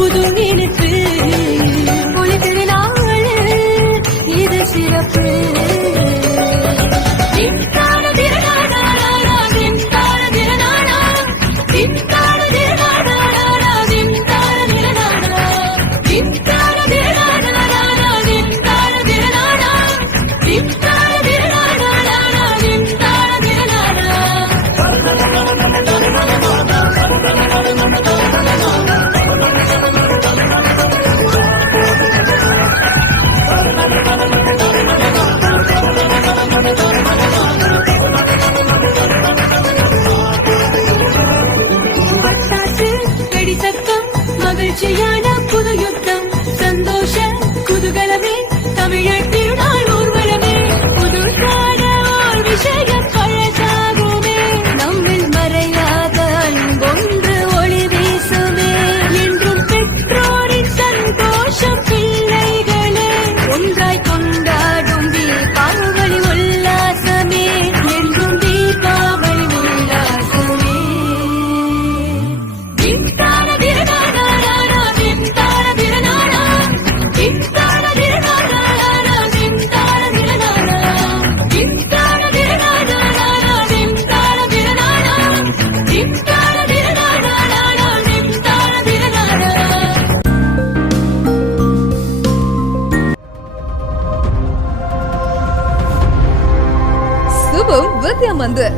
புது நினைப்பு ஒளி திருநாள் இது சிறப்பு மகிழ்ச்சியான புது யுத்தம் சந்தோஷ குதூகலமே தமிழர் திருநாள் ஊர்வலமே புதுசான ஓர் விஷயம் பழகாகுமே நம்மில் மறையாத அன்பொன்று ஒளி வீசுமே என்றும் பெற்றோரின் சந்தோஷம் பிள்ளைகளே ஒன்றாய் கொண்டாடும் தீபாவளி உல்லாசமே என்றும் தீபாவளி உல்லாசமே Subum Vidya Mandir.